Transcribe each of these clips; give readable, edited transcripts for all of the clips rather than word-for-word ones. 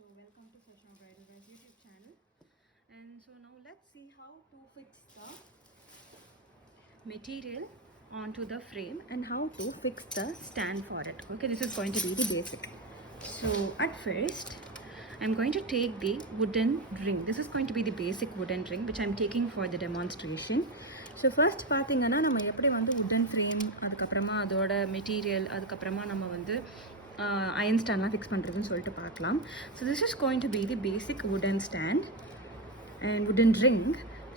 So welcome to Sashna Bridal Wears YouTube channel. And so now let's see how to fix the material onto the frame and how to fix the stand for it. Okay, this is going to be the basic. So at first I'm going to take the wooden ring. This is going to be the basic wooden ring which I'm taking for the demonstration. So first பார்த்தீங்கன்னா நம்ம எப்படி வந்து wooden frame அதுக்கப்புறமா அதோட மெட்டீரியல் அதுக்கப்புறமா நம்ம வந்து அயன் ஸ்டாண்ட்லாம் ஃபிக்ஸ் பண்ணுறதுன்னு சொல்லிட்டு பார்க்கலாம். So this is going to be the basic wooden stand and wooden ring.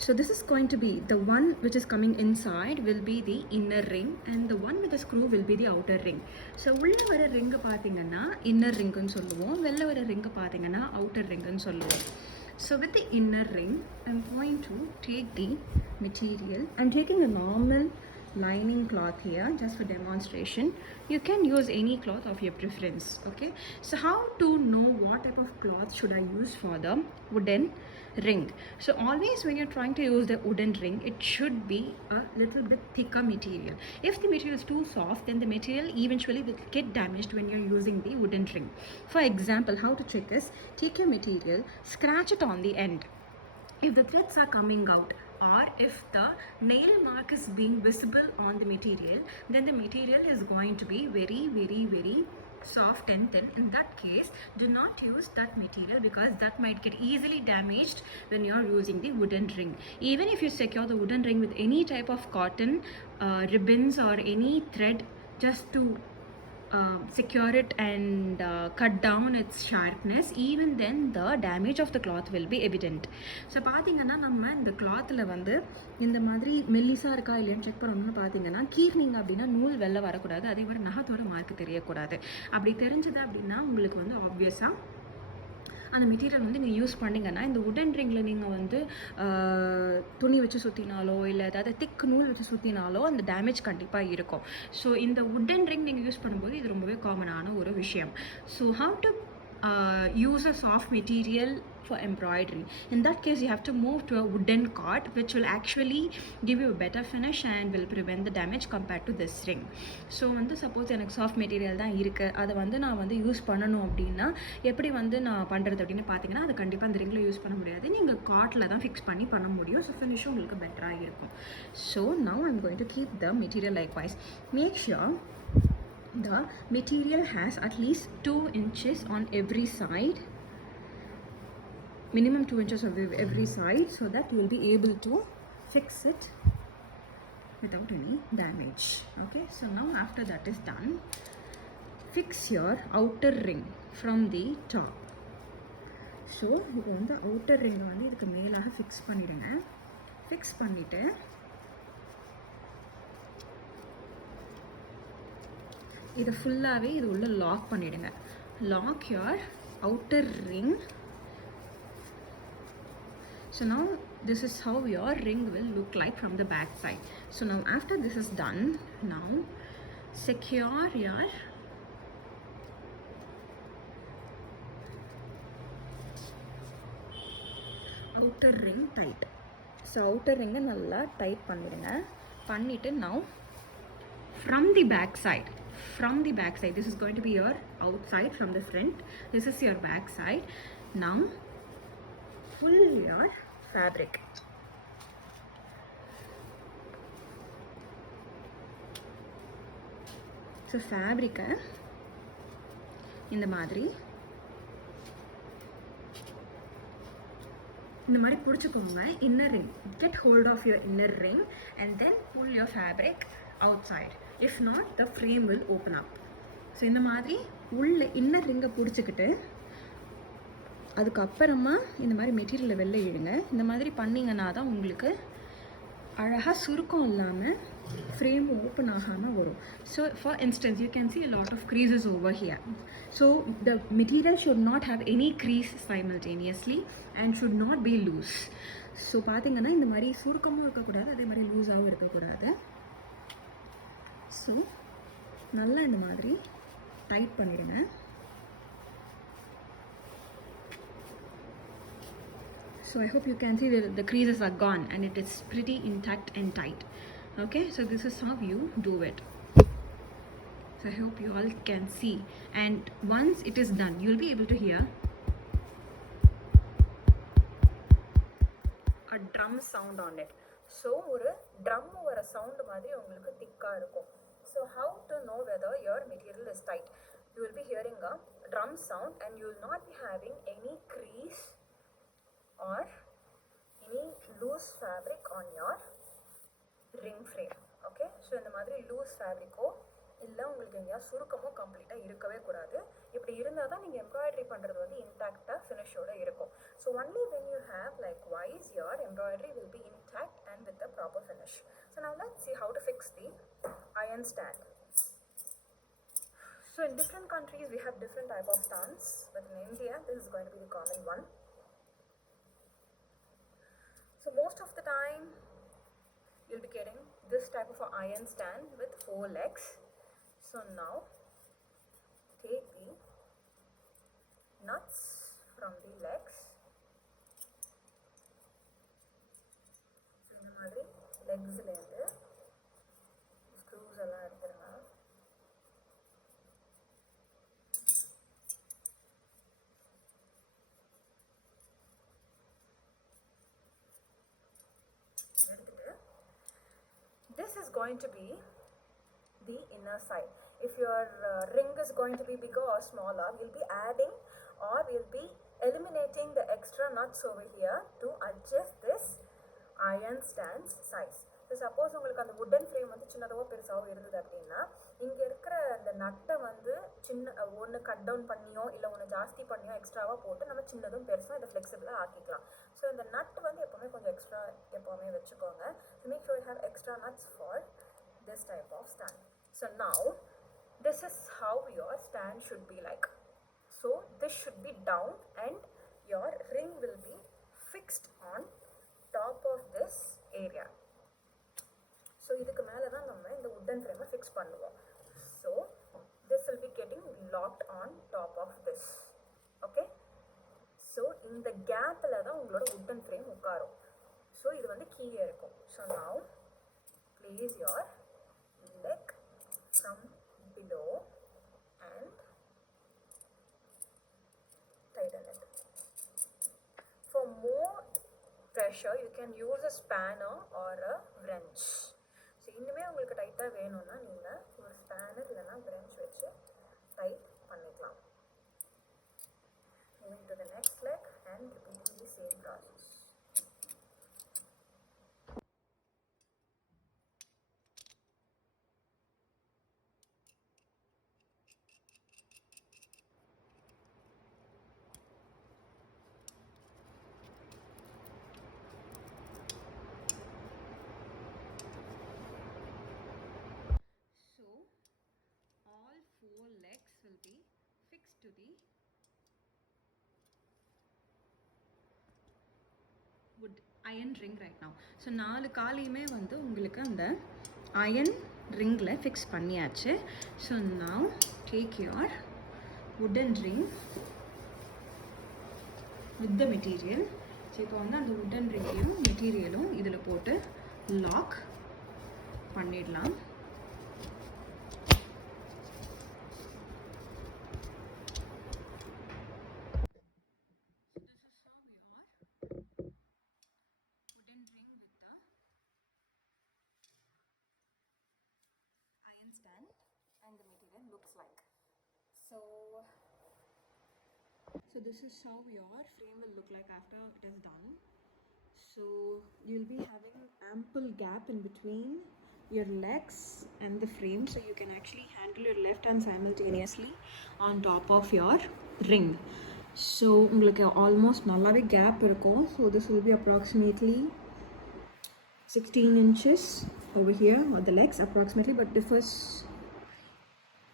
So this is going to be the one which is coming inside will be the inner ring and the one with the screw will be the outer ring. So உள்ள வர ring பார்த்தீங்கன்னா inner ring ன்னு சொல்லுவோம், வெளில வர ring பார்த்தீங்கன்னா outer ring ன்னு சொல்லுவோம். So with the inner ring, I'm going to take the material. I'm taking a normal lining cloth here just for demonstration. You can use any cloth of your preference. Okay, so how to know what type of cloth should I use for the wooden ring? So always when you're trying to use the wooden ring, it should be a little bit thicker material. If the material is too soft, then the material eventually will get damaged when you're using the wooden ring. For example, how to check is, take your material, scratch it on the end. If the threads are coming out or if the nail mark is being visible on the material, then the material is going to be very soft and thin. In that case, do not use that material because that might get easily damaged when you are using the wooden ring. Even if you secure the wooden ring with any type of cotton ribbons or any thread just to secure it and cut down its sharpness, even then the damage of the cloth will be evident. So பார்த்தீங்கன்னா நம்ம இந்த கிளாத்தில் வந்து இந்த மாதிரி மெல்லிசாக இருக்கா இல்லைன்னு செக் பண்ணணும்னு பார்த்தீங்கன்னா கீர்னிங்க அப்படின்னா நூல் வெளில வரக்கூடாது, அதே மாதிரி நகத்தோட மார்க்கு தெரியக்கூடாது. அப்படி தெரிஞ்சது அப்படின்னா உங்களுக்கு வந்து ஆப்வியஸாக அந்த மெட்டீரியல் வந்து நீங்கள் யூஸ் பண்ணிங்கன்னா இந்த உடன் ரிங்கில் நீங்கள் வந்து துணி வச்சு சுற்றினாலோ இல்லை ஏதாவது திக் நூல் வச்சு சுற்றினாலோ அந்த டேமேஜ் கண்டிப்பாக இருக்கும். ஸோ இந்த உடன் ரிங் நீங்கள் யூஸ் பண்ணும்போது இது ரொம்பவே காமனான ஒரு விஷயம். So how to use a soft material for embroidery. In that case, you have to move to a wooden cord which will actually give you a better finish and will prevent the damage compared to this ring. So வந்து சப்போஸ் எனக்கு soft material தான் இருக்குது, அதை வந்து நான் வந்து யூஸ் பண்ணணும் அப்படின்னா எப்படி வந்து நான் பண்ணுறது அப்படின்னு பார்த்தீங்கன்னா அது கண்டிப்பாக அந்த ரிங்கில் யூஸ் பண்ண முடியாது, நீங்கள் கார்ட்டில் தான் ஃபிக்ஸ் பண்ண முடியும். ஸோ ஃபினிஷும் உங்களுக்கு பெட்டராக இருக்கும். So now I'm going to keep the material like vise. Make sure the material has at least 2 inches on every side, minimum 2 inches of every side, so that you will be able to fix it without any damage. Okay, so now after that is done, fix your outer ring from the top. So இப்போ வந்து outer ring வந்து இதுக்கு மேலாக ஃபிக்ஸ் பண்ணிடுங்க. ஃபிக்ஸ் பண்ணிவிட்டு இது ஃபுல்லாகவே இது உள்ள லாக் பண்ணிவிடுங்க. Lock your outer ring. So now this is how your ring will look like from the back side. So now after this is done, now secure your outer ring tight. So outer ring நல்லா டைட் பண்ணிடுங்க. பண்ணிவிட்டு now from the back side, this is going to be your outside from the front, this is your back side. Now pull your fabric. So fabric இந்த மாதிரி பிடிச்சிக்கோங்க. inner ring, get hold of your inner ring and then pull your fabric outside. If not, the frame will open up. So இந்த மாதிரி உள்ள இன்னர் ரிங்கை பிடிச்சிக்கிட்டு அதுக்கப்புறமா இந்த மாதிரி மெட்டீரியலை வெளில இழுங்க. இந்த மாதிரி பண்ணிங்கன்னா தான் உங்களுக்கு அழகாக சுருக்கம் இல்லாமல் ஃப்ரேம் ஓப்பன் ஆகாமல் வரும். So for instance you can see a lot of creases over here. So the material should not have any crease simultaneously and should not be loose. So பார்த்தீங்கன்னா இந்த மாதிரி சுருக்கமும் இருக்கக்கூடாது, அதே மாதிரி லூஸாகவும் இருக்கக்கூடாது. ஸோ நல்லா இந்த மாதிரி டைட் பண்ணிடுங்க. So I hope you can see that the creases are gone and it is pretty intact and tight. Okay, so this is how you do it. So I hope you all can see, and once it is done, you'll be able to hear drum sound on it. So ஒரு drum வர sound மாதிரி உங்களுக்கு திக்கா இருக்கும். So how to know whether your material is tight? You will be hearing a drum sound and you will not be having any crease or any loose fabric on your ring frame. Okay, so இந்த மாதிரி loose fabric-ஓ இல்லை உங்களுக்கு எங்கேயா சுருக்கமோ கம்ப்ளீட்டாக இருக்கவே கூடாது. இப்படி இருந்தால் தான் நீங்கள் எம்ப்ராய்டரி பண்ணுறது வந்து இன்டாக்டாக ஃபினிஷோட இருக்கும். So only when you have like vise your embroidery will be intact and with the proper finish. So now let's see how to fix the iron stand. So in different countries we have different type of stands, but in India this is going to be the common one. So most of the time you'll be getting this type of an iron stand with 4 legs. So now take the nuts from the legs. So இந்த மாதிரி legsலேருந்து screws எல்லாம் எடுத்துருங்க. This is going to be the inner side. If your ring is going to be bigger or smaller, we'll be adding or we'll be eliminating the extra nuts over here to adjust this iron stand's size. So suppose உங்களுக்கு அந்த wooden frame வந்து சின்னதாவோ பெருசாவோ இருந்தது அப்படின்னா இங்கே இருக்கிற அந்த நட்டை வந்து சின்ன ஒன்று கட் டவுன் பண்ணியோ இல்லை ஒன்று ஜாஸ்தி பண்ணியோ எக்ஸ்ட்ராவாக போட்டு நம்ம சின்னதும் பெருசும் இதை ஃப்ளெக்சிபிளாக ஆக்கிக்கலாம். ஸோ இந்த நட் வந்து எப்போவுமே கொஞ்சம் எக்ஸ்ட்ரா எப்போவுமே வச்சுக்கோங்க. So make sure you have extra nuts for this type of stand. So now this is how your stand should be like. So this should be down and your ring will be fixed on top of this area. So இதுக்கு மேலே தான் நம்ம இந்த wooden frame fix பண்ணுவோம். So this will be getting locked on top of this. Okay, so இந்த கேப்ல தான் உங்களோட wooden frame உட்காரும். So இது வந்து கீழே இருக்கும். So now place your leg from below and tighten it. For more pressure you can use a spanner or a wrench. So இன்னுமே உங்களுக்கு டைட்டாக வேணும்னா நீங்கள் ஒரு ஸ்பேனர் இல்லைனா wrench வச்சு டைட் பண்ணிக்கலாம். Moving to the next leg and repeating the same process. All 4 legs will be fixed to the wood iron ring right now. So 4 காலையுமே வந்து உங்களுக்கு அந்த iron ringல fix பண்ணியாச்சு. So now take your wooden ring with the material. So இப்போ வந்து அந்த wooden ringயும் மெட்டீரியலும் இதில் போட்டு லாக் பண்ணிடலாம். Stand and the material looks like. So this is how your frame will look like after it is done. So you'll be having ample gap in between your legs and the frame, so you can actually handle your left hand simultaneously on top of your ring. So உங்களுக்கு almost நல்லாவே gap இருக்கும். So this will be approximately 16 inches over here, or the legs approximately, but differs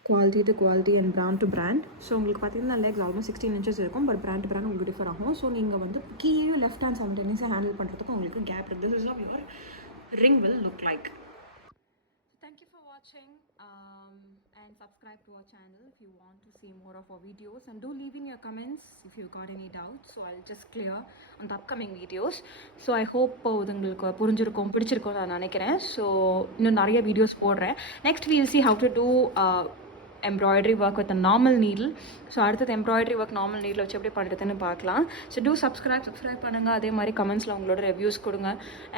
quality to quality and brand to brand. So உங்களுக்கு பார்த்தீங்கன்னா legs almost 16 inches இருக்கும், but brand to brand உங்களுக்கு differ ஆகும். ஸோ நீங்கள் வந்து கீழேயும் left hand simultaneously handle பண்ணுறதுக்கு உங்களுக்கு gap இருக்குது. This is how your ring will look like. So thank you for watching and subscribe to our channel if you want to see more of our videos, and do leave in your comments if you got any doubts, so I'll just clear on the upcoming videos. So I hope உங்களுக்கு புரிஞ்சிருக்கும் பிடிச்சிருக்கும் நான் நினைக்கிறேன். ஸோ இன்னும் நிறைய வீடியோஸ் போடுறேன். Next we'll see how to do embroidery work with normal needle. So அடுத்தது embroidery work normal needle வச்சு எப்படி பண்ணுறதுன்னு பார்க்கலாம். ஸோ டூ சப்ஸ்கிரைப் பண்ணுங்கள். அதே மாதிரி கமெண்ட்ஸில் உங்களோட ரிவ்யூஸ் கொடுங்க.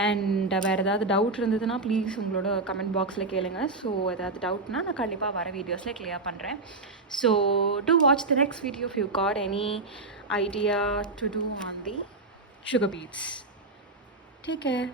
அண்ட் வேறு ஏதாவது டவுட் இருந்ததுன்னா ப்ளீஸ் உங்களோட கமெண்ட் பாக்ஸில் கேளுங்க. ஸோ ஏதாவது டவுட்னா நான் கண்டிப்பாக வர வீடியோஸில் கிளியர் பண்ணுறேன். So do watch the next video if you got any idea to do on the sugar beads. Take care.